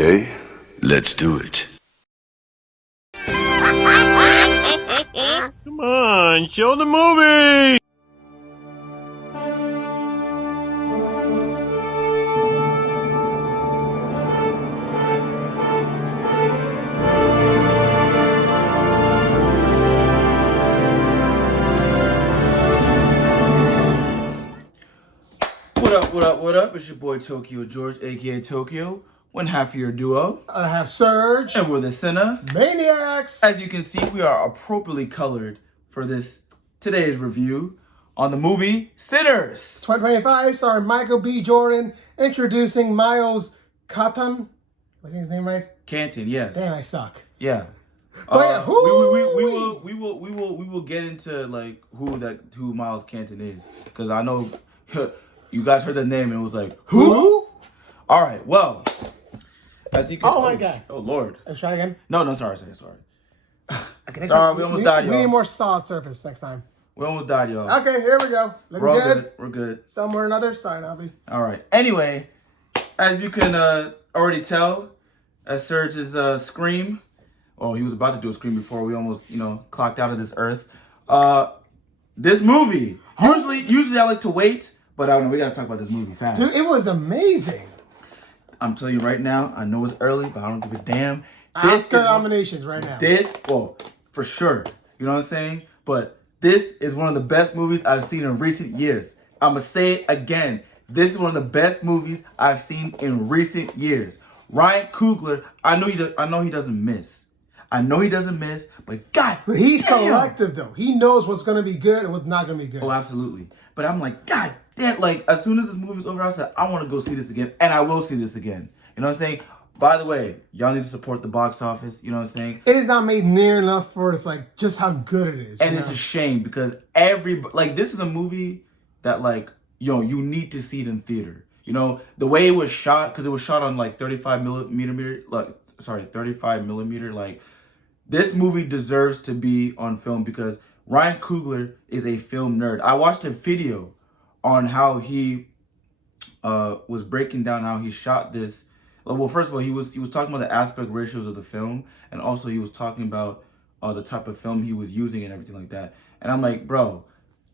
Okay, let's do it. Come on, show the movie! What up? It's your boy Tokyo George, aka Tokyo, one half of your duo. I have Surge. And we're the Cinna Maniacs. As you can see, we are appropriately colored for today's review on the movie Sinners. 2025, starring Michael B. Jordan, introducing Miles Cotton. Was his name right? Canton, yes. Damn, I suck. Yeah. But yeah, we will get into like who Miles Canton is, because I know you guys heard the name and it was like Who? All right, well, as you can. Oh my God. Oh Lord. Let's try again. No, sorry. Okay, Sorry, we almost died, y'all. We need more solid surface next time. We almost died, y'all. Okay, here we go. Looking We're all good. We're good. Somewhere or another. Sorry, Navi. All right. Anyway, as you can already tell, as Surge's scream, he was about to do a scream before we almost, clocked out of this earth. This movie, usually I like to wait, but I don't know, we gotta talk about this movie fast. Dude, it was amazing. I'm telling you right now, I know it's early, but I don't give a damn. Oscar nominations right now. For sure. You know what I'm saying? But this is one of the best movies I've seen in recent years. I'm going to say it again. This is one of the best movies I've seen in recent years. Ryan Coogler, I know he doesn't miss. But God. But he's damn. selective though. He knows what's gonna be good and what's not gonna be good. Oh, absolutely. But I'm like, God damn, like as soon as this movie's over, I said, I want to go see this again, and I will see this again. You know what I'm saying? By the way, y'all need to support the box office. You know what I'm saying? It is not made near enough for it's like just how good it is. And it's a shame because this is a movie that you need to see it in theater. You know, the way it was shot, because it was shot on like 35 millimeter. Like, this movie deserves to be on film because Ryan Coogler is a film nerd. I watched a video on how he was breaking down how he shot this. Well, first of all, he was talking about the aspect ratios of the film, and also he was talking about the type of film he was using and everything like that. And I'm like, bro,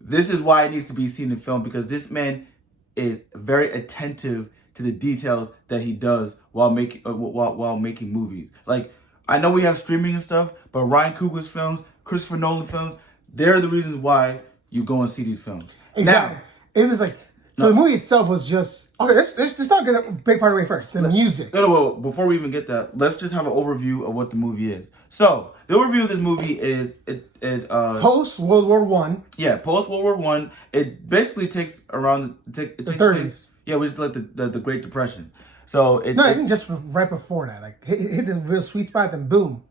this is why it needs to be seen in film, because this man is very attentive to the details that he does while making movies. Like, I know we have streaming and stuff, but Ryan Coogler's films, Christopher Nolan films, they're the reasons why you go and see these films. Exactly. Now, it was like, the movie itself was just, okay, let's not get a big part away first. The music. No, before we even get that, let's just have an overview of what the movie is. So, the overview of this movie is, post-World War I. Yeah, post-World War I. It basically takes around, the 30s. Yeah, which is like the Great Depression. So, it isn't just right before that. Like, hit the real sweet spot, then boom.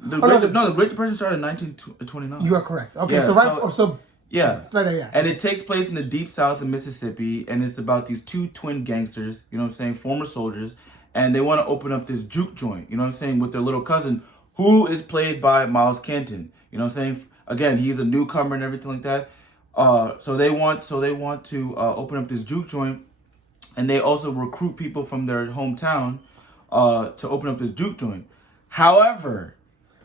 The Great Depression started in 1929. You are correct. Okay, yeah, yeah. Right there, yeah. And it takes place in the deep south of Mississippi, and it's about these two twin gangsters, you know what I'm saying, former soldiers, and they want to open up this juke joint, you know what I'm saying, with their little cousin, who is played by Miles Canton. You know what I'm saying? Again, he's a newcomer and everything like that. So they want to open up this juke joint, and they also recruit people from their hometown to open up this juke joint. However,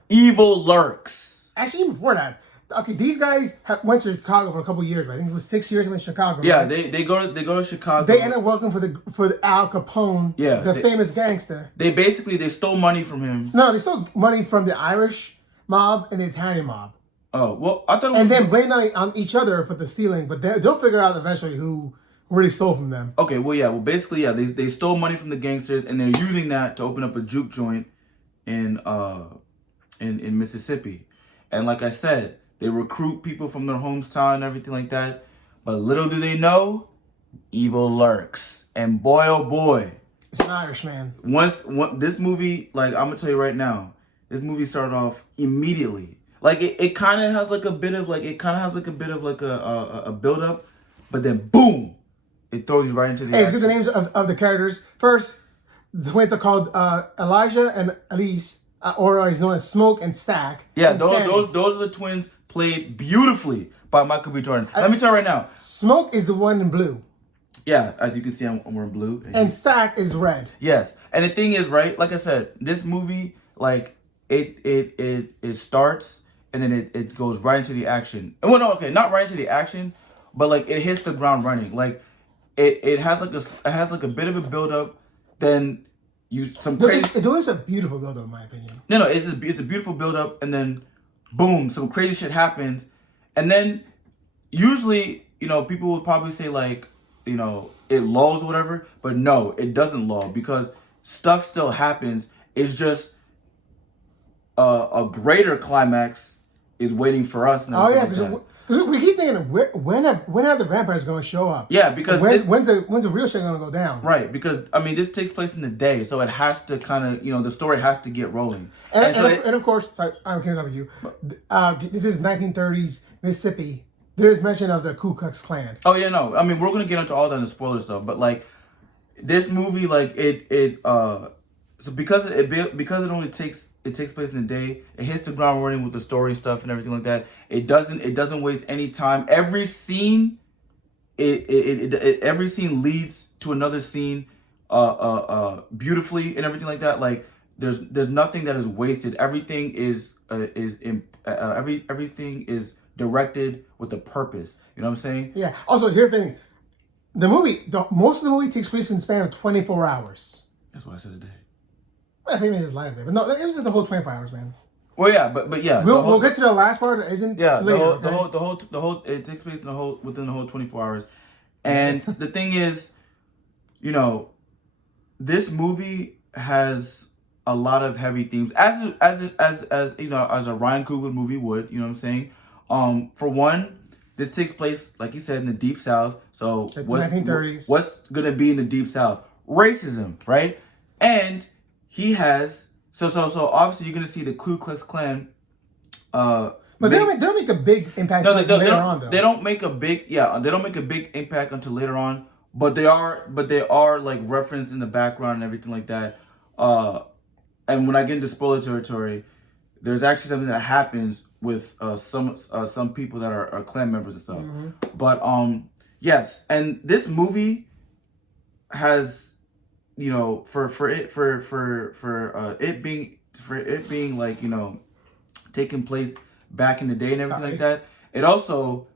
evil lurks. Actually, even before that, okay, these guys went to Chicago for a couple of years, right? I think it was 6 years in Chicago. Yeah, right? they go to Chicago. They end up working for the Al Capone, the famous gangster. They stole money from him. No, they stole money from the Irish mob and the Italian mob. Oh, well, I thought. Then blamed on each other for the stealing, but they'll figure out eventually who really stole from them. Okay, well, yeah, basically, they stole money from the gangsters, and they're using that to open up a juke joint in Mississippi. And like I said, they recruit people from their hometown and everything like that. But little do they know, evil lurks. And boy, oh boy. It's an Irishman. This movie, like, I'm going to tell you right now, this movie started off immediately. Like, it kind of has like a bit of a build up. But then, boom, it throws you right into the Hey, let's get the names of the characters. First, the twins are called Elijah and Elise, or he's known as Smoke and Stack. Yeah, and those are the twins, played beautifully by Michael B. Jordan. Let me tell you right now. Smoke is the one in blue. Yeah, as you can see, I'm wearing blue. And Stack is red. Yes, and the thing is, right? Like I said, this movie, like it starts and then it goes right into the action. Well, no, okay, not right into the action, but like it hits the ground running. Like it has like a bit of a build up, then some crazy. It was a beautiful build up, in my opinion. No, it's a beautiful build up, and then boom, some crazy shit happens, and then usually, people would probably say like, it lulls or whatever, but no, it doesn't lull because stuff still happens. It's just a greater climax is waiting for us. And Because we keep thinking, when are the vampires going to show up? Yeah, because when's the real shit going to go down? Right, because this takes place in the day, so it has to kind of the story has to get rolling. And of course, sorry, I can't talk about you. This is 1930s Mississippi. There's mention of the Ku Klux Klan. Oh yeah, no. We're gonna get into all that in the spoilers stuff, but like this movie, like so because it only takes place in the day, it hits the ground running with the story stuff and everything like that. It doesn't waste any time. Every scene, every scene leads to another scene, beautifully and everything like that. Like there's nothing that is wasted. Everything is everything is directed with a purpose. You know what I'm saying? Yeah. Also, here's the thing: most of the movie takes place in the span of 24 hours. That's why I said a day. Well, I think it's light there, but no, it was just the whole 24 hours, man. Well, yeah, but yeah, we'll get to the last part. That isn't later, the whole it takes place within the whole 24 hours, and the thing is, this movie has a lot of heavy themes, as a Ryan Coogler movie would. You know what I'm saying? For one, this takes place, like you said, in the Deep South. So what's 1930s? What's gonna be in the Deep South? Racism, right? And he has so obviously you're gonna see the Ku Klux Klan. But they don't make a big impact later on, though. They don't make a big impact until later on. But they are like referenced in the background and everything like that. And when I get into spoiler territory, there's actually something that happens with some people that are Klan members and stuff. Mm-hmm. But yes, and this movie has, for it being like, taking place back in the day and everything like that, it also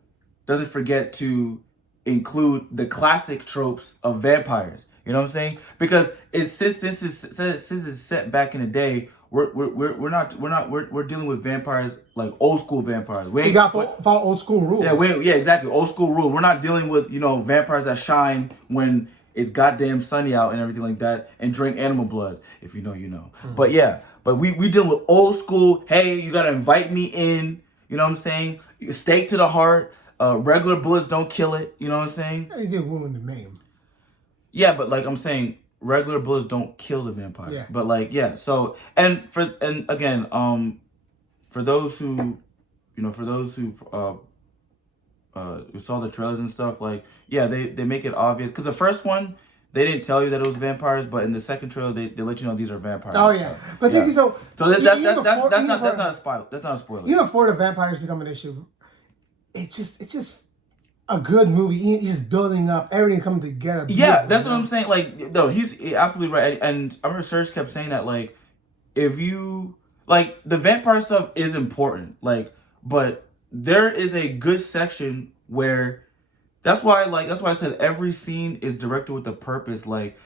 doesn't forget to include the classic tropes of vampires. You know what I'm saying? Because since it's set back in the day, we're dealing with vampires like old school vampires. We got follow old school rules. Yeah, exactly, old school rule. We're not dealing with vampires that shine when it's goddamn sunny out and everything like that, and drink animal blood. If you know, you know. Mm-hmm. But yeah, we deal with old school. Hey, you gotta invite me in. You know what I'm saying? Stake to the heart. Regular bullets don't kill it. You know what I'm saying? They get wound and maim. Yeah, but like I'm saying, regular bullets don't kill the vampire. Yeah. But like, yeah. So and again, for those who saw the trailers and stuff, like, yeah, they make it obvious, because the first one they didn't tell you that it was vampires, but in the second trailer they let you know these are vampires. Oh yeah, so, but yeah. So that's not a spoiler. That's not a spoiler. Even before the vampires become an issue, it's just a good movie. He's just building up, everything coming together. Yeah, that's what I'm saying. Like, no, he's absolutely right. And I remember Serge kept saying that, like, if you like, the vampire stuff is important, like, but there is a good section where that's why I said every scene is directed with a purpose. Like,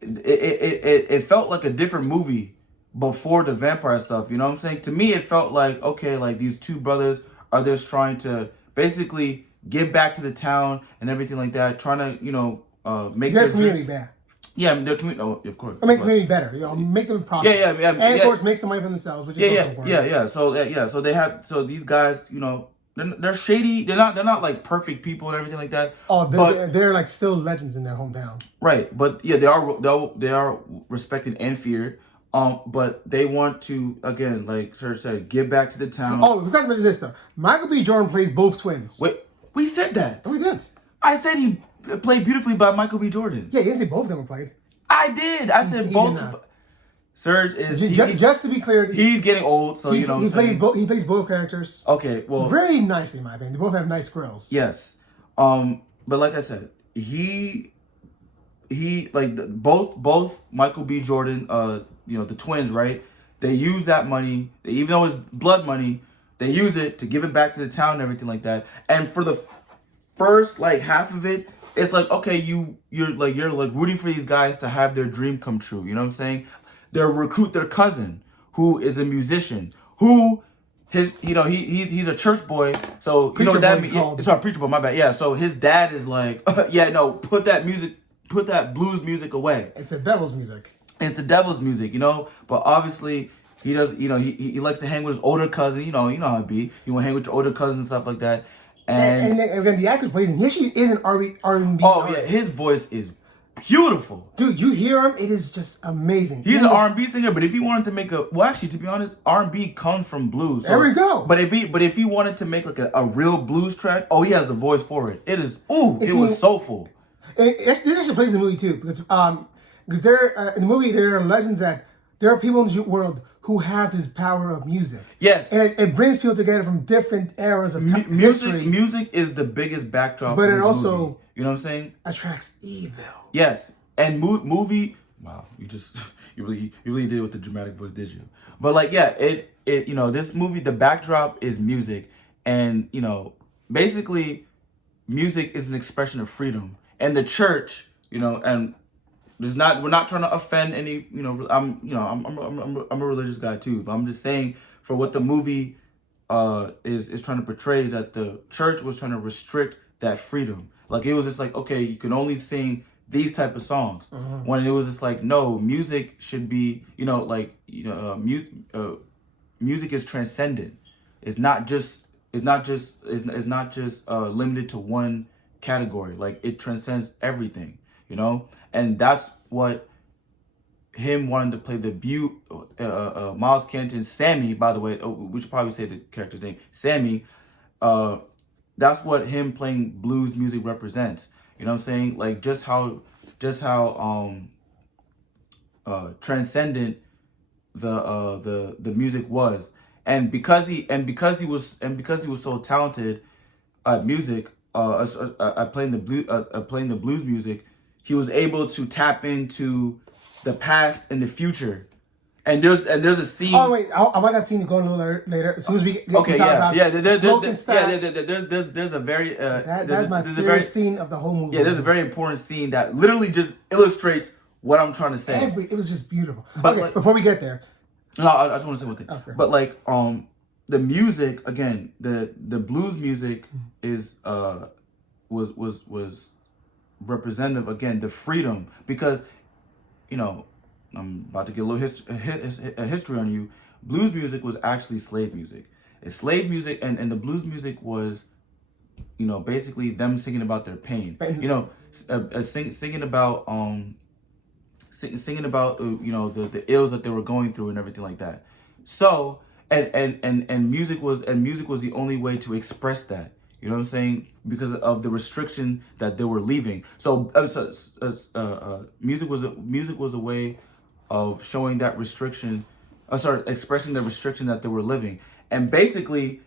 it felt like a different movie before the vampire stuff. You know what I'm saying? To me, it felt like, okay, like these two brothers are just trying to basically give back to the town and everything like that, trying to make their community back. Yeah, their community. Oh, of course. Or make the community better. Make them prosperous. Yeah. And of course, make some money for themselves, which is also important. Yeah. So these guys, they're shady. They're not like perfect people and everything like that. Oh, they're like still legends in their hometown. Right, but yeah, they are respected and feared. But they want to, again, like Serge said, give back to the town. Oh, we forgot to mention this though. Michael B. Jordan plays both twins. Wait, we said that. We did. I said he played beautifully by Michael B. Jordan. Yeah, you didn't say both of them were played. I did. I said both. Serge is just to be clear. He's getting old, so he plays both. He plays both characters. Okay, well, very nicely, in my opinion. They both have nice grills. Yes, but like I said, he both Michael B. Jordan, the twins, right? They use that money, even though it's blood money, they use it to give it back to the town and everything like that. And for the first like half of it, it's like, okay, you're rooting for these guys to have their dream come true. You know what I'm saying? They recruit their cousin, who is a musician, who he's a church boy, so you know what that means. It's our preacher boy, my bad. Yeah, so his dad is like, put that blues music away. It's the devil's music. It's the devil's music, But obviously he does, he likes to hang with his older cousin. You know how it be. You want to hang with your older cousin and stuff like that. And then, again, the actor plays him. He actually is an R&B. Oh yeah, his voice is beautiful. Dude, you hear him, it is just amazing. He's an R&B singer, but if he wanted to make actually, to be honest, R&B comes from blues. So, there we go. But if he wanted to make like a real blues track, he has the voice for it. It was soulful. This actually plays in the movie too, because there in the movie there are legends that there are people in the world who have this power of music. Yes, and it brings people together from different eras of history. Music is the biggest backdrop, but of it also movie. You know what I'm saying? Attracts evil. Yes, and movie. Wow, you really did it with the dramatic voice, did you? But like, yeah, it this movie, the backdrop is music, and basically, music is an expression of freedom, and the church, and. We're not trying to offend any, I'm a religious guy too, but I'm just saying for what the movie is trying to portray is that the church was trying to restrict that freedom. Like it was just like, okay, you can only sing these type of songs. When it was just like, no, music should be, music is transcendent. It's not just limited to one category. Like it transcends everything. And that's what him wanting to play the Miles Canton, Sammy, by the way, we should probably say the character's name, Sammy, that's what him playing blues music represents. You know what I'm saying? Like just how transcendent the music was. And because he was so talented at music, at playing the blues music, he was able to tap into the past and the future. And there's a scene. Oh wait, I want that scene to go a little later. As soon as we get there's a very that's my favorite scene of the whole movie. Yeah, there's a very important scene that literally just illustrates what I'm trying to say. It was just beautiful. But okay, before we get there, no, I just want to say one thing. Okay. But like the music again, the blues music is was representative again, the freedom, because I'm about to get a little history on you. Blues music was actually slave music. It's slave music, and the blues music was, basically them singing about their pain. Singing about the ills that they were going through and everything like that. So and music was the only way to express that. You know what I'm saying? Because of the restriction that they were leaving. So music was a way of showing that restriction, expressing the restriction that they were living. And basically,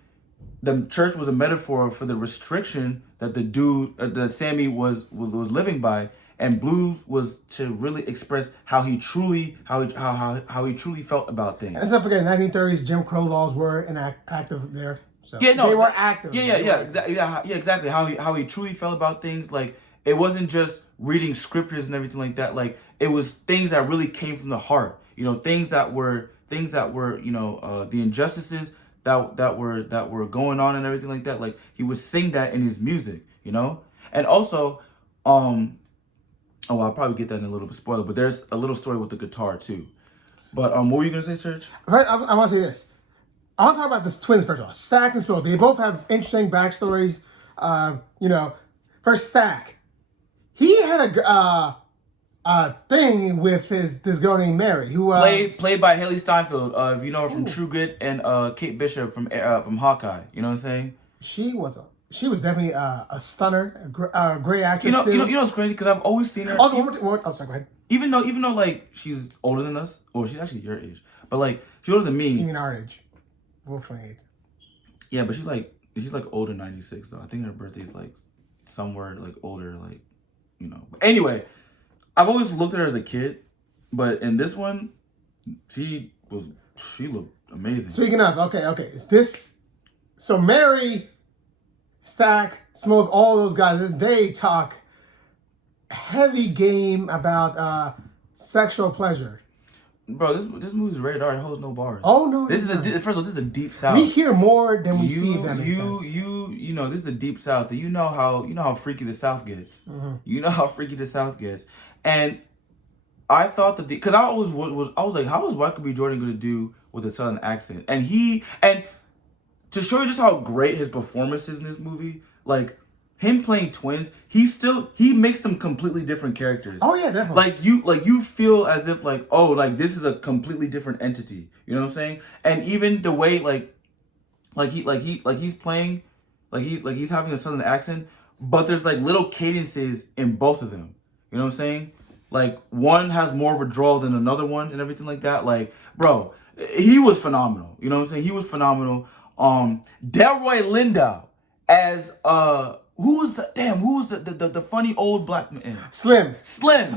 the church was a metaphor for the restriction that that Sammy was living by, and blues was to really express how he truly felt about things. Let's not forget, 1930s Jim Crow laws were active there. So they were active. Exactly. How he truly felt about things. Like it wasn't just reading scriptures and everything like that. Like it was things that really came from the heart. Things that were the injustices that were going on and everything like that. Like he would sing that in his music. And also, I'll probably get that in a little bit spoiler, but there's a little story with the guitar too. But what were you gonna say, Serge? I want to say this. I want to talk about this twins first of all. Stack and Spill. They both have interesting backstories. First Stack, he had a thing with this girl named Mary, who played by Haley Steinfeld. If you know her from True Grit, and Kate Bishop from Hawkeye. You know what I'm saying? She was definitely a stunner, a great actress. You know what's crazy? Because I've always seen her. Also, sorry, go ahead. Even though like she's older than us, or she's actually your age, but like she's older than me. You mean our age? We're 28. Yeah, but she's like older 96 though. I think her birthday is like somewhere like older, like But anyway, I've always looked at her as a kid, but in this one, she looked amazing. Speaking of, okay, is this so? Mary, Stack, Smoke, all those guys, they talk heavy game about sexual pleasure. Bro, this movie's rated R. It holds no bars. Oh no! This is first of all, this is a deep South. We hear more than we see. If that makes sense. You know, this is the deep South. And you know how freaky the South gets. Mm-hmm. You know how freaky the South gets. And I thought that because I was like, how is Michael B. Jordan going to do with a Southern accent? And to show you just how great his performance is in this movie, like him playing twins, he makes some completely different characters. Oh yeah, definitely. Like you feel as if like, oh, like this is a completely different entity. You know what I'm saying? And even the way he's playing, he's having a Southern accent, but there's like little cadences in both of them. You know what I'm saying? Like one has more of a drawl than another one and everything like that. Like, bro, he was phenomenal. You know what I'm saying? He was phenomenal. Delroy Lindo as who was the funny old black man? Slim.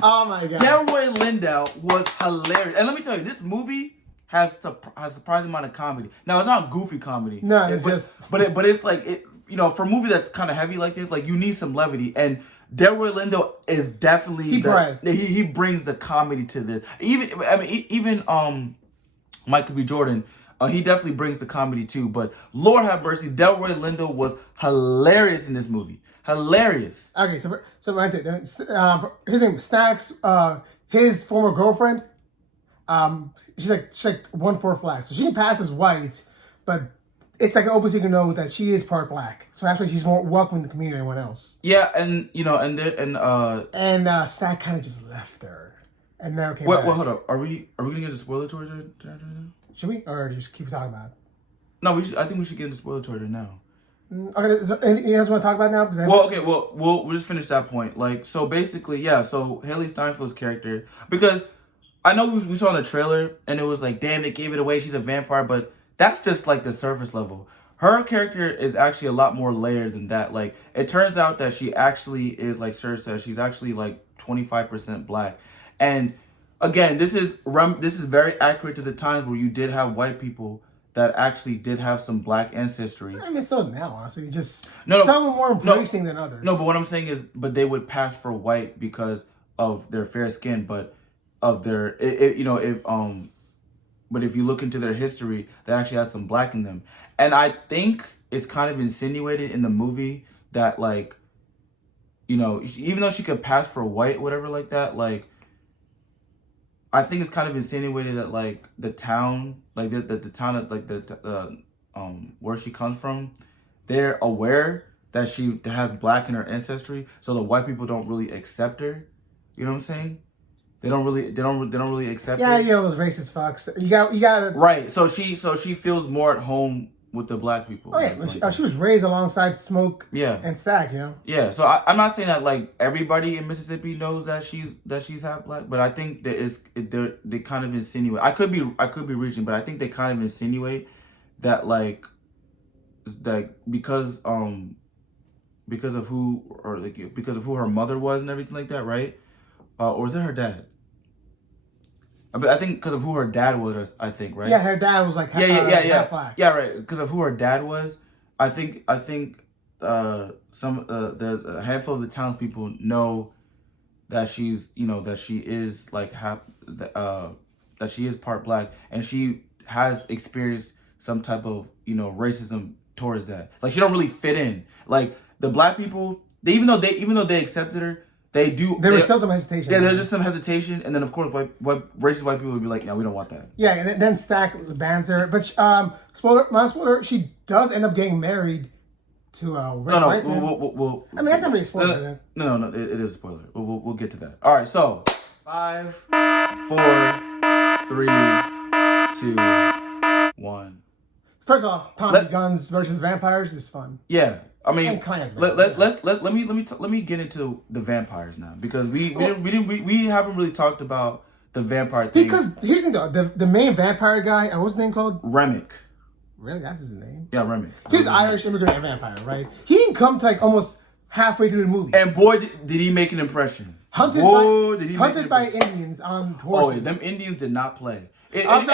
Oh my God. Delroy Lindo was hilarious. And let me tell you, this movie has a surprising amount of comedy. Now it's not goofy comedy. No, it's just but it's like it, you know, for a movie that's kind of heavy like this, like you need some levity. And Delroy Lindo is definitely he brings the comedy to this. Even Michael B. Jordan, he definitely brings the comedy too. But Lord have mercy, Delroy Lindo was hilarious in this movie. Hilarious. Okay, so right there, his name was Stacks. His former girlfriend, she's like 1/4 black, so she can pass as white, but it's like an open secret know that she is part black, so that's why she's more welcome in the community than anyone else. Yeah, and you know, and Stack kind of just left her and never came back. back. Wait, hold up. Are we gonna get into spoiler towards right now? Should we, or just keep talking about it? No, I think we should get into spoiler towards it now. Okay, is there anything else you want to talk about now? We'll just finish that point. Like, so basically, yeah. So Haley Steinfeld's character, because I know we saw in the trailer and it was like, damn, they gave it away. She's a vampire, but that's just like the surface level. Her character is actually a lot more layered than that. Like, it turns out that she actually is, like Sir says, she's actually like 25% black. And again, this is very accurate to the times where you did have white people that actually did have some black ancestry. I mean, so now, honestly, some are more embracing than others. No, but what I'm saying is, but they would pass for white because of their fair skin, but of their, but if you look into their history, they actually have some black in them. And I think it's kind of insinuated in the movie that, like, you know, even though she could pass for white, whatever like that, like, I think it's kind of insinuated that, like, the town, like the town of, like, where she comes from, they're aware that she has black in her ancestry, so the white people don't really accept her. You know what I'm saying? They don't really accept her. Yeah, those racist fucks. You got right. So she feels more at home with the black people. Oh yeah, she was raised alongside Smoke. Yeah. And Stack, you know. Yeah. So I'm not saying that like everybody in Mississippi knows that she's half black, but I think that they kind of insinuate. I could be reaching, but I think they kind of insinuate that like because of who her mother was and everything like that, right? Or was it her dad? I think because of who her dad was, I think, right? Yeah, her dad was like half black. Yeah, right. Because of who her dad was, I think a handful of the townspeople know that she's, you know, that she is like that she is part black, and she has experienced some type of, you know, racism towards that. Like, she don't really fit in. Like, the black people, even though they accepted her, there was still some hesitation. Yeah, there's just some hesitation, and then of course, racist white people would be like, "No, we don't want that." Yeah, and then Stack bans her, but spoiler, she does end up getting married to a rich white man. We'll I mean, that's not really a spoiler. No, it is a spoiler. We'll get to that. All right, so 5, 4, 3, 2, 1. First of all, Tommy guns versus vampires is fun. Yeah. I mean, let me get into the vampires now, because we haven't really talked about the vampire thing. Because here's the thing, though, the main vampire guy, what's his name called? Remick. Really, that's his name? Yeah, Remick. He's Irish immigrant and vampire, right? He didn't come to like almost halfway through the movie. And boy, did he make an impression. Whoa, did he hunted make by it? Indians on Oh, horses. them Indians did not play. I'm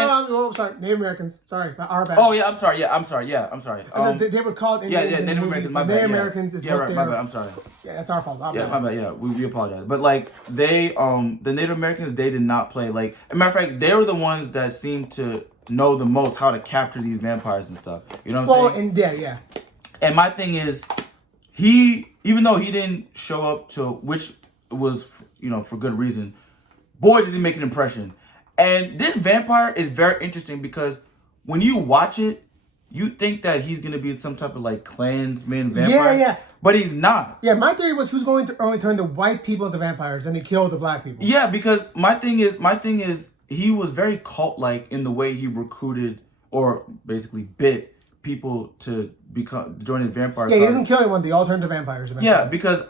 sorry, Native Americans. Sorry, our bad. Oh yeah, I'm sorry. Yeah, I'm sorry. Yeah, I'm sorry. They were called Indians. Yeah, in the Native movie, Americans. but My bad. Native Yeah. Americans is Yeah, what right. they My were. bad. I'm sorry. Yeah, that's our fault. Yeah, my bad. Yeah, we apologize. But like they, the Native Americans, they did not play. Like, as a matter of fact, they were the ones that seemed to know the most how to capture these vampires and stuff. You know what I'm saying? Yeah. And my thing is, he, even though he didn't show up to, which was, for good reason, boy, does he make an impression. And this vampire is very interesting because when you watch it, you think that he's going to be some type of like Klansman vampire. Yeah. But he's not. Yeah, my theory was he was going to only turn the white people into vampires and he killed the black people. Yeah, because my thing is he was very cult-like in the way he recruited or basically bit people to join his vampire. Yeah, he doesn't kill anyone. They all turn to vampires eventually. Yeah, because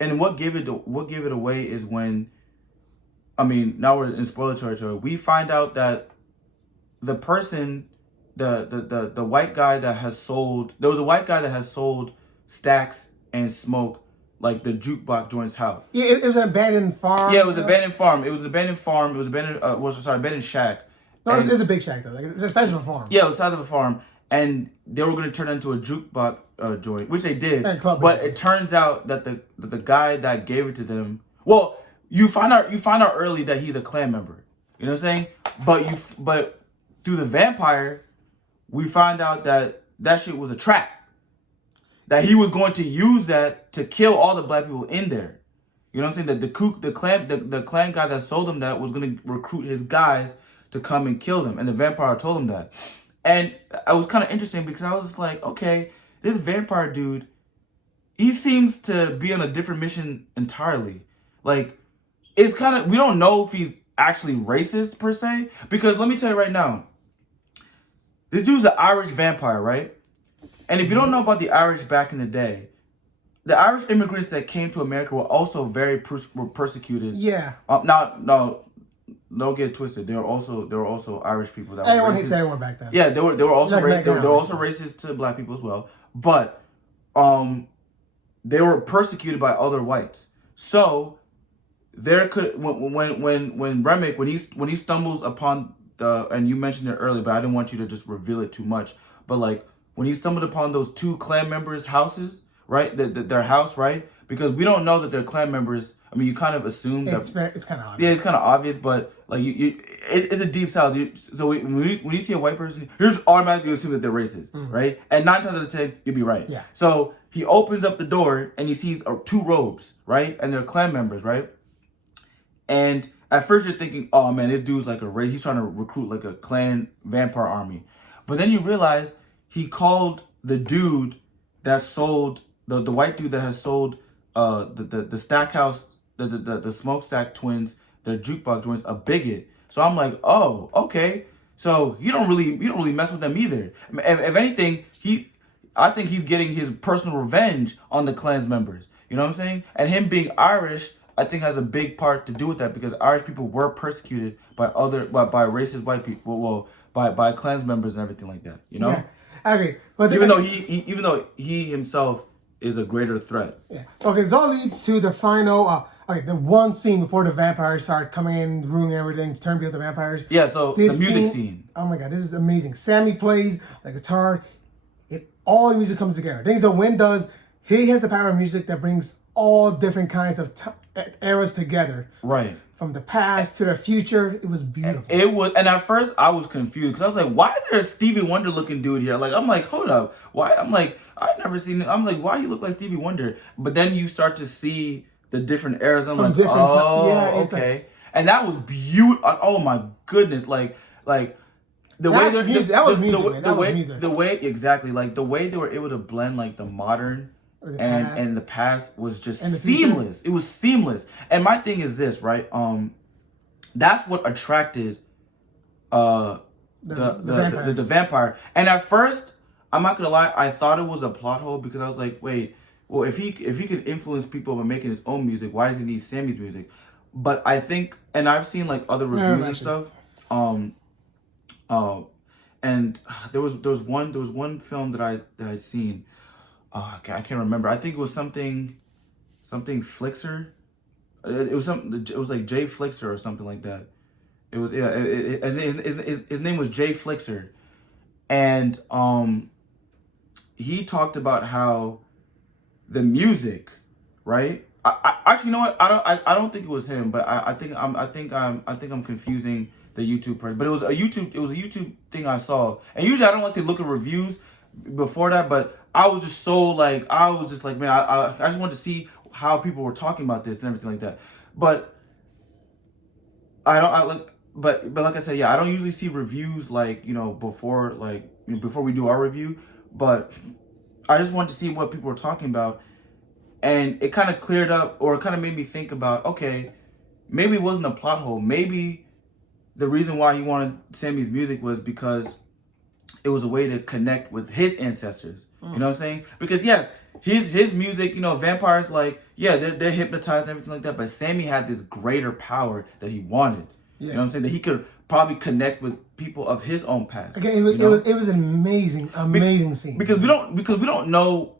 and what gave it away is when, now we're in spoiler territory. We find out that the person, the white guy that has sold, there was a white guy that has sold Stacks and Smoke like the jukebox joint's house. Yeah, it was an abandoned farm. Yeah, it was an abandoned farm. It was an abandoned farm. It was abandoned shack. No, it's a big shack though. Like, it's the size of a farm. Yeah, it was the size of a farm, and they were going to turn it into a jukebox joint, which they did. But it turns out that the guy that gave it to them, well, you find out early that he's a Klan member. You know what I'm saying? But through the vampire, we find out that shit was a trap. That he was going to use that to kill all the black people in there. You know what I'm saying? That the Klan guy that sold him that was going to recruit his guys to come and kill them, and the vampire told him that. And it was kind of interesting because I was just like, okay, this vampire dude, he seems to be on a different mission entirely. Like, it's kind of, we don't know if he's actually racist per se, because let me tell you right now, this dude's an Irish vampire, right? And if you don't know about the Irish back in the day, the Irish immigrants that came to America were also very persecuted. Yeah. No, don't get it twisted. There were also Irish people that everyone were hates everyone back then. Yeah, they were also like they were also racist to black people as well. But they were persecuted by other whites. So there could when Remick when he stumbles upon and you mentioned it earlier, but I didn't want you to just reveal it too much. But like when he stumbled upon those two Klan members' houses, right? Their house, right? Because we don't know that they're Klan members. I mean, you kind of assume that it's kind of obvious. Yeah, it's kind of obvious, but like it's a deep south. So when you see a white person, you're just automatically assume that they're racist, right? And 9 times out of 10, you'll be right. Yeah. So he opens up the door and he sees two robes, right? And they're Klan members, right? And at first you're thinking, oh man, this dude's like he's trying to recruit like a Klan vampire army. But then you realize he called the dude that sold the white dude that has sold the Stackhouse, the Smokestack twins, the jukebox joints, a bigot. So I'm like, oh, okay. So you don't really mess with them either. If anything, I think he's getting his personal revenge on the Klan's members. You know what I'm saying? And him being Irish, I think has a big part to do with that, because Irish people were persecuted by by racist white people, well, by Klan's members and everything like that. You know? Yeah, I agree. But even though he himself is a greater threat. Yeah. Okay, this all leads to the final, the one scene before the vampires start coming in, ruining everything, turn people to vampires. Yeah, so the music scene. Oh my god, this is amazing. Sammy plays the guitar. All the music comes together. Things that Wynn does, he has the power of music that brings all different kinds of eras together. Right. From the past to the future, it was beautiful. It was, and at first I was confused because I was like, "Why is there a Stevie Wonder looking dude here?" Like, I'm like, "Hold up, why?" I'm like, "I've never seen it." I'm like, "Why you look like Stevie Wonder?" But then you start to see the different eras. I'm like, "Oh, okay." Like, and that was beautiful. Oh my goodness, like the way that was music. The way exactly, like the way they were able to blend like the modern. And the past was just seamless. It was seamless. And my thing is this, right? That's what attracted the vampire. And at first, I'm not gonna lie, I thought it was a plot hole because I was like, wait, well, if he could influence people by making his own music, why does he need Sammy's music? But I think, and I've seen like other reviews and stuff. And there was one film that I seen. I can't remember. I think it was something. something Flixer. It was something. It was like Jay Flixer or something like that. It was his name was Jay Flixer, and he talked about how the music, right? I actually, you know what? I don't think it was him, but I think I'm confusing the YouTube person. But it was a YouTube thing I saw. And usually I don't like to look at reviews before that, but I was just like, man, I just wanted to see how people were talking about this and everything like that. But but like I said, yeah, I don't usually see reviews like, before we do our review, but I just wanted to see what people were talking about. And it kind of cleared up, or it kind of made me think about, okay, maybe it wasn't a plot hole. Maybe the reason why he wanted Sammy's music was because it was a way to connect with his ancestors. You know what I'm saying? Because yes, his music, vampires, like, yeah, they're hypnotized and everything like that, but Sammy had this greater power that he wanted. Yeah. You know what I'm saying? That he could probably connect with people of his own past. Okay, it was an amazing scene. Because we don't know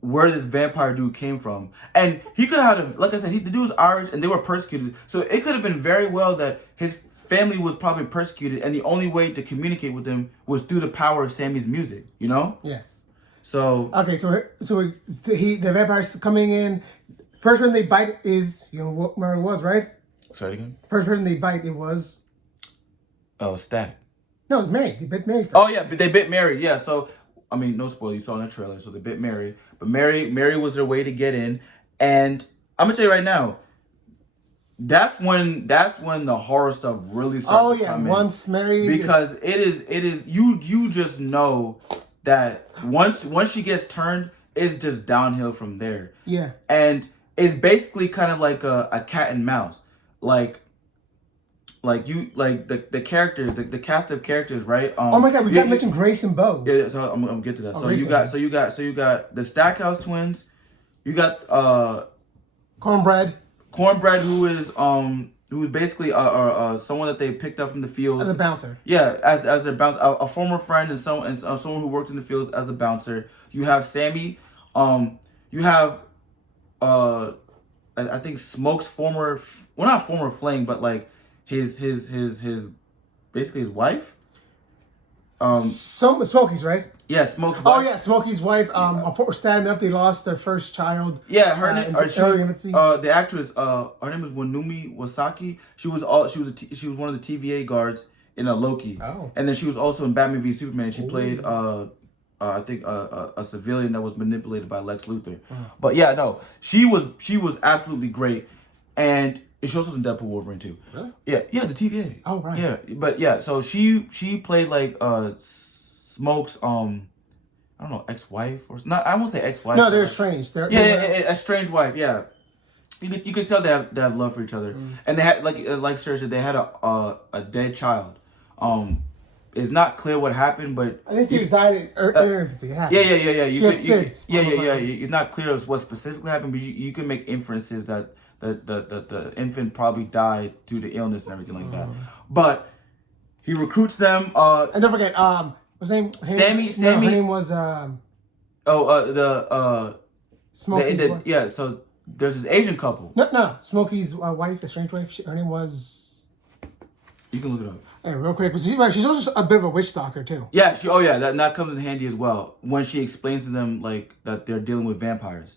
where this vampire dude came from. And he could have, like I said, the dude was Irish and they were persecuted. So it could have been very well that his family was probably persecuted and the only way to communicate with them was through the power of Sammy's music, Yeah. So okay, so the vampire's coming in. First person they bite is, what Mary was, right? Say it again. First person they bite, it was Stack. No, it was Mary. They bit Mary first. Oh yeah, but they bit Mary, yeah. So I mean, no spoiler, you saw in the trailer, so they bit Mary. But Mary was their way to get in. And I'm gonna tell you right now, that's when the horror stuff really starts to come in. Once Mary, because it is you just know that once she gets turned, it's just downhill from there. Yeah. And it's basically kind of like a cat and mouse. Like the characters, the cast of characters, right? Oh my God, we got to mention Grace and Bo. Yeah, so I'm gonna get to that. So you got the Stackhouse twins. You got Cornbread, who's basically someone that they picked up from the fields as a bouncer. Yeah, as their bouncer, a former friend and someone who worked in the fields as a bouncer. You have Sammy. You have I think Smoke's not former fling, but like his basically his wife. Smokey's, right? Yeah, Smoke's wife. Oh yeah, Smokey's wife. Sad enough, they lost their first child. Yeah, her name. The actress. Her name is Wanumi Wasaki. She was one of the TVA guards in Loki. Oh. And then she was also in Batman v Superman. She played I think a civilian that was manipulated by Lex Luthor. But yeah, no, she was absolutely great, and she also in Deadpool Wolverine too. Really? Yeah, the TVA. Oh right. Yeah, but yeah, so she played like Smoke's I don't know, ex-wife or not. I won't say ex-wife. No, they're estranged. A strange wife. Yeah, you could tell they have love for each other, and they had like Sergio, they had a dead child. It's not clear what happened, but I think she was died in infancy. Yeah. It's not clear as what specifically happened, but you can make inferences that the infant probably died due to illness and everything like that. But he recruits them. And don't forget, what's her name? Sammy. No, her name was Smokey's wife. Yeah. So there's this Asian couple. No. Smokey's wife, estranged wife. Her name was. You can look it up. Hey, real quick, but she's also a bit of a witch doctor too. Yeah, that comes in handy as well when she explains to them like that they're dealing with vampires.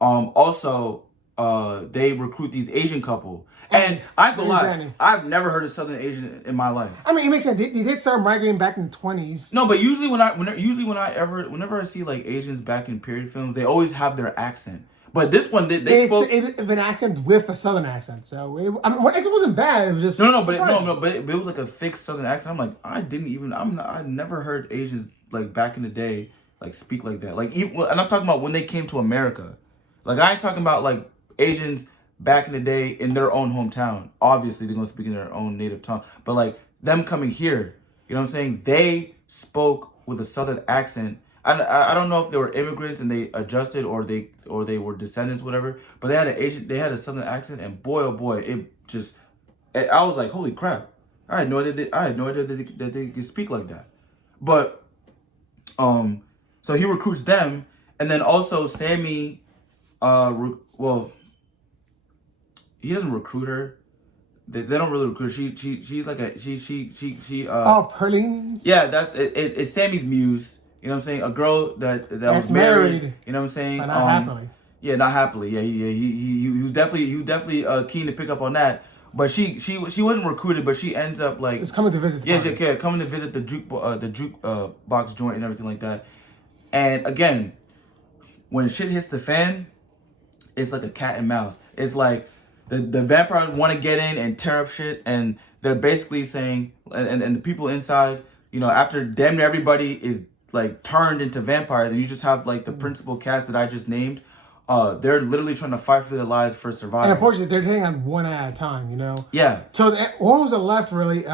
Also, they recruit these Asian couple, and I go lie, I've never heard of Southern Asian in my life. I mean, it makes sense. They did start migrating back in the 20s. No, but usually whenever I see like Asians back in period films, they always have their accent. But this one, they spoke an accent with a Southern accent, so it wasn't bad. It was just but it was like a thick Southern accent. I'm like, I never heard Asians like back in the day like speak like that. Like, and I'm talking about when they came to America. Like, I ain't talking about like Asians back in the day in their own hometown. Obviously, they're gonna speak in their own native tongue, but like them coming here, you know what I'm saying? They spoke with a Southern accent. I don't know if they were immigrants and they adjusted or they were descendants, whatever. But they had a Southern accent, and boy, oh boy, I was like, holy crap! I had no idea that they could speak like that. But so he recruits them, and then also Sammy well, he doesn't recruit her. They don't really recruit her. She's like a she Perlins. yeah, that's it's Sammy's muse. You know what I'm saying? A girl that was married. You know what I'm saying? But not happily. Yeah, not happily. Yeah, he was definitely keen to pick up on that. But she wasn't recruited, but she ends up like Just coming to visit. Yeah, coming to visit the juke box joint and everything like that. And again, when shit hits the fan, it's like a cat and mouse. It's like the vampires want to get in and tear up shit, and they're basically saying, and the people inside, you know, after damn near everybody is like turned into vampires, and you just have like the principal cast that I just named. They're literally trying to fight for their lives for survival. And unfortunately, they're hitting on one at a time, you know. Yeah. So what was the left really?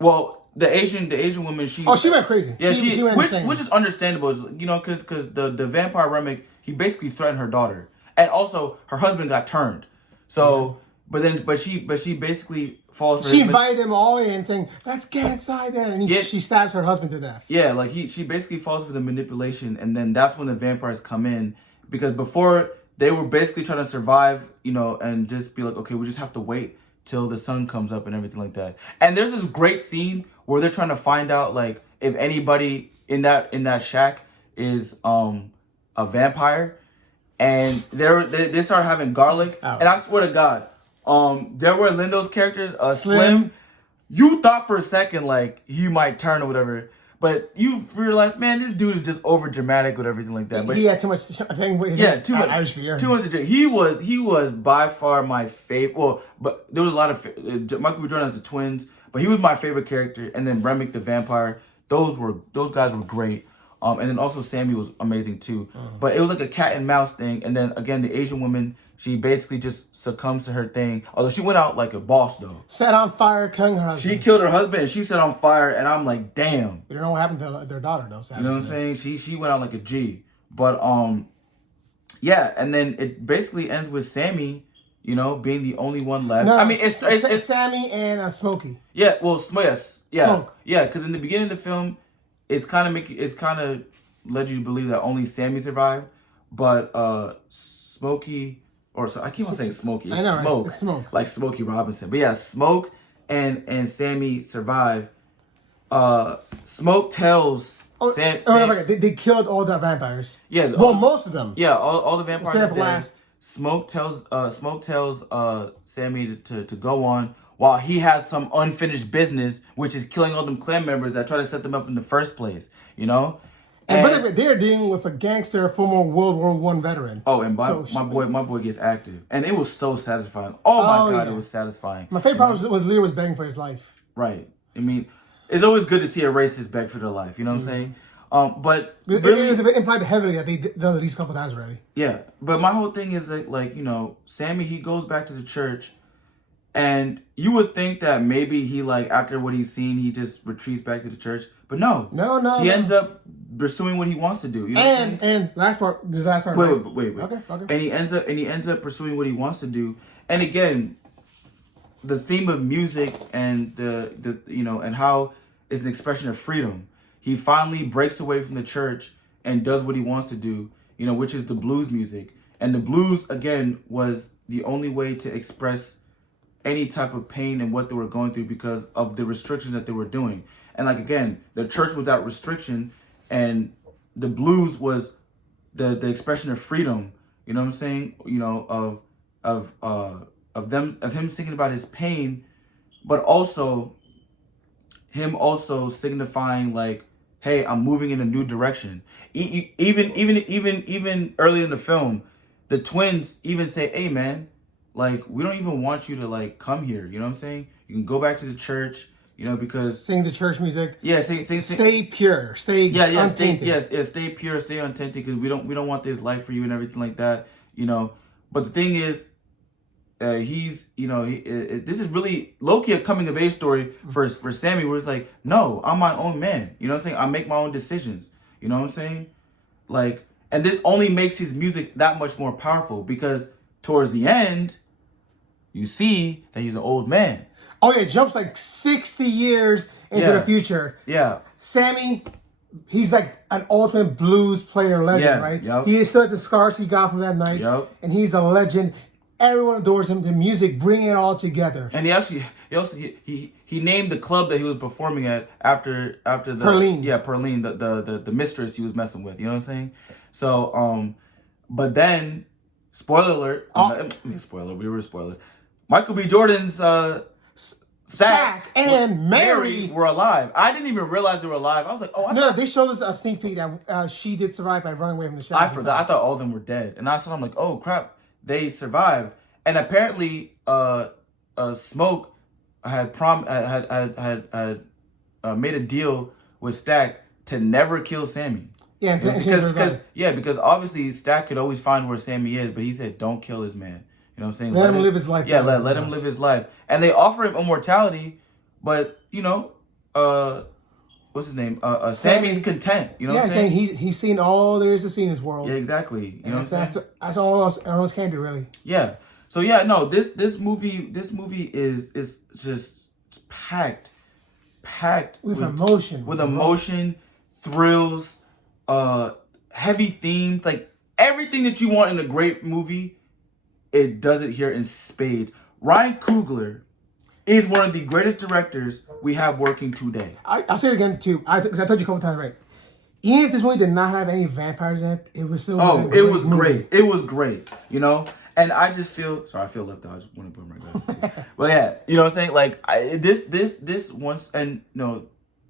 Well, the Asian woman, she went crazy. Yeah, she went insane. Which is understandable, you know, because the vampire Remick, he basically threatened her daughter, and also her husband got turned. So, but she basically falls for. She invited them all in, saying, "Let's get inside there," and she stabs her husband to death. Yeah, like she basically falls for the manipulation, and then that's when the vampires come in, because before they were basically trying to survive, you know, and just be like, okay, we just have to wait till the sun comes up and everything like that. And there's this great scene where they're trying to find out like if anybody in that shack is a vampire. And they started having garlic, and I swear to God, there were Lindo's characters, Slim. You thought for a second like he might turn or whatever, but you realized, man, this dude is just over dramatic with everything like that. But he had too much thing with too much Irish beer. Too much to drink. He was by far my favorite. Well, but there was a lot of Michael B. Jordan as the twins, but he was my favorite character. And then Remick the vampire. Those guys were great. And then also Sammy was amazing too. But it was like a cat and mouse thing. And then again, the Asian woman, she basically just succumbs to her thing. Although she went out like a boss though. Set on fire, killing her husband. She killed her husband and she set on fire. And I'm like, damn. You don't know what happened to their daughter though. You know what I'm saying? She went out like a G. But yeah. And then it basically ends with Sammy, you know, being the only one left. No, I mean, it's Sammy and Smokey. Yeah. Well, Smoke. Yeah. Because in the beginning of the film, it's kind of led you to believe that only Sammy survived, but Smokey, I keep on saying Smokey. It's Smoke. It's Smoke. Like Smokey Robinson. But yeah, Smoke and Sammy survive. Smoke tells they killed all the vampires. Yeah. Most of them. Yeah, all the vampires are dead. Last. Smoke tells Sammy to go on, while he has some unfinished business, which is killing all them clan members that try to set them up in the first place, you know? And they're dealing with a gangster, former World War I veteran. Oh, and my boy gets active. And it was so satisfying. Oh my God, it was satisfying. My favorite part was Lear was begging for his life. Right. I mean, it's always good to see a racist beg for their life, you know what I'm saying? But really, it was implied heavily that they done these couple times already. Yeah, but my whole thing is that, like, you know, Sammy, he goes back to the church. And you would think that maybe he, like, after what he's seen, he just retreats back to the church. But no. He ends up pursuing what he wants to do. You know and last part. Wait. Okay. And he ends up pursuing what he wants to do. And again, the theme of music and the you know, and how it's an expression of freedom. He finally breaks away from the church and does what he wants to do, you know, which is the blues music. And the blues, again, was the only way to express any type of pain and what they were going through because of the restrictions that they were doing. And like, again, the church was that restriction, and the blues was the expression of freedom, you know what I'm saying? You know, of him singing about his pain, but also him also signifying like, hey, I'm moving in a new direction. Even early in the film, the twins even say, hey man, like, we don't even want you to, like, come here. You know what I'm saying? You can go back to the church, you know, because... Sing the church music. Yeah, sing. Stay pure. Stay untainted. Stay pure, stay untainted, because we don't want this life for you and everything like that, you know. But the thing is, he's, you know, this is really low-key a coming-of-age story for Sammy, where it's like, no, I'm my own man. You know what I'm saying? I make my own decisions. You know what I'm saying? Like, and this only makes his music that much more powerful, because towards the end, you see that he's an old man. Oh yeah, it jumps like 60 years into the future. Yeah. Sammy he's like an ultimate blues player legend, Yeah, right? yup. He still has the scars he got from that night, Yup. and he's a legend. Everyone adores him. The music, bring it all together. And he named the club that he was performing at after the Perlene. Yeah, Perlene, the mistress he was messing with. You know what I'm saying? So but then, spoiler alert. I mean, spoiler. We were spoilers. Michael B. Jordan's Stack and Mary were alive. I didn't even realize they were alive. I was like, oh, I No, thought, they showed us a sneak peek that she did survive by running away from the shadows. I forgot. I thought all of them were dead, and I saw. I'm like, oh crap, they survived. And apparently, Smoke had made a deal with Stack to never kill Sammy. Yeah, because obviously Stack could always find where Sammy is, but he said, don't kill his man. You know what I'm saying? Let him live his life. Yeah, let him live his life. And they offer him immortality, but what's his name? Sammy's content. You know what I'm saying? He's seen all there is to see in this world. Yeah, exactly. You know what I'm saying? That's all else can do, really. Yeah. So yeah, no, this movie is just packed with emotion. With emotion, thrills, heavy themes, like everything that you want in a great movie, it does it here in spades. Ryan Coogler is one of the greatest directors we have working today. I'll say it again too. Because I told you a couple times, right? Even if this movie did not have any vampires in it, it was still it was great. It was great, you know? And I just feel I feel left out. I just want to put my glasses too. But yeah, you know what I'm saying? Like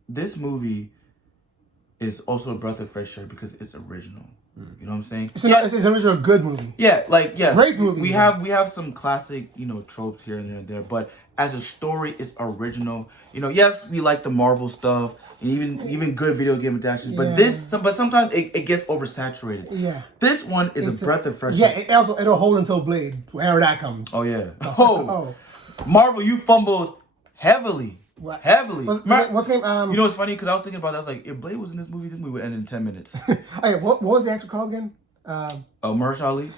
this movie is also a breath of fresh air because it's original. You know what I'm saying? It's an original good movie. Yeah, like yes, great movie. We have some classic tropes here and there, but as a story, it's original. Yes, we like the Marvel stuff, and even good video game adaptations, but but sometimes it gets oversaturated. Yeah, this one is a breath of fresh air. Yeah, it'll hold until Blade, wherever that comes. Oh yeah. Marvel, you fumbled heavily. What? Heavily. What's the name? You know what's funny? Because I was thinking about that. I was like, if Blade was in this movie would end in 10 minutes. Hey, what was the actor called again? Mahershala Ali.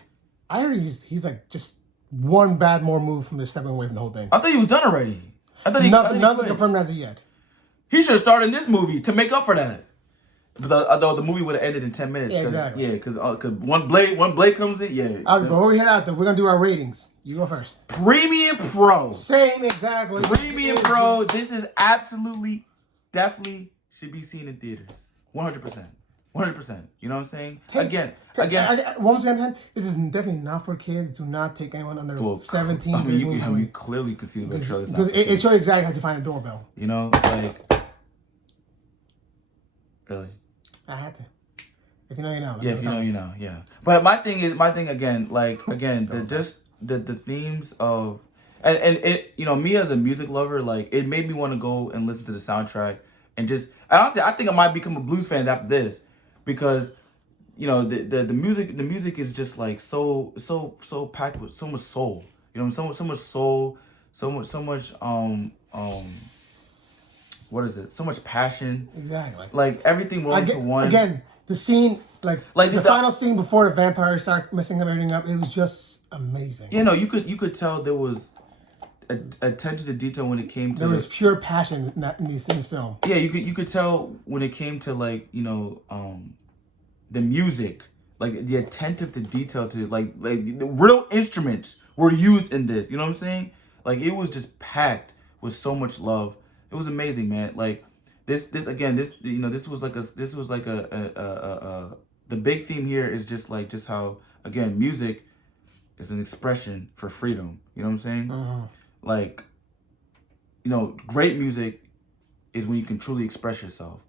I heard he's like just one bad more move from just stepping away from the whole thing. I thought he was done already. Nothing confirmed as of yet. He should have started in this movie to make up for that. Although the movie would have ended in 10 minutes. Exactly. Yeah, because one Blade comes in, yeah. Before we head out, though, we're going to do our ratings. You go first. Premium Pro. Same, exactly. Premium Pro. This is definitely should be seen in theaters. 100%. 100%. You know what I'm saying? Again. Once again, this is definitely not for kids. Do not take anyone under 17. You clearly can see the show. Because it shows exactly how to find a doorbell. You know, like... Really? I had to. If you know, you know. Yeah, if you know, you know. Yeah. But my thing again, the themes of and it, me as a music lover, like it made me want to go and listen to the soundtrack and honestly, I think I might become a blues fan after this because the music is just like so packed with so much soul. So much soul, so much what is it? So much passion. Exactly. Like everything rolled into one. Again, the scene, like the final scene before the vampires start messing everything up, it was just amazing. You could tell there was attention to detail when it came to. There was pure passion in this film. Yeah, you could tell when it came to the music, like the attentive to detail to like the real instruments were used in this. You know what I'm saying? Like it was just packed with so much love. It was amazing, man. Like this was like the big theme here is just how again music is an expression for freedom. You know what I'm saying? Uh-huh. Like great music is when you can truly express yourself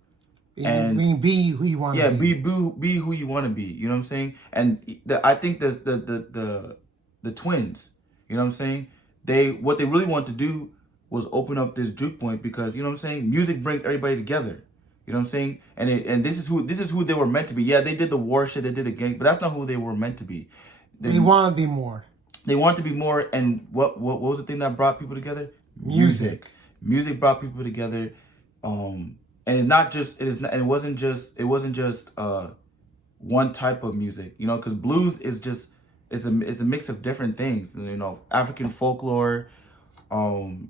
and be who you want. Yeah, be who you want to be. You know what I'm saying? And I think there's the twins. You know what I'm saying? What they really want to do was open up this juke point because, you know what I'm saying, music brings everybody together. You know what I'm saying? And this is who they were meant to be. Yeah, they did the war shit, they did the gang, but that's not who they were meant to be. They want to be more. They want to be more, and what was the thing that brought people together? Music. Music brought people together. And it wasn't just one type of music, because blues is a mix of different things. African folklore,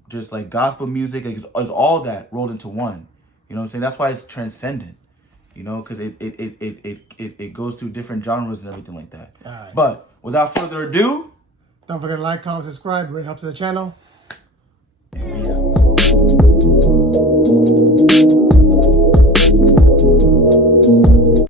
just like gospel music, it's all that rolled into one. You know what I'm saying? That's why it's transcendent. You know, because it goes through different genres and everything like that. All right. But without further ado, Don't forget to like, comment, subscribe. It really helps the channel.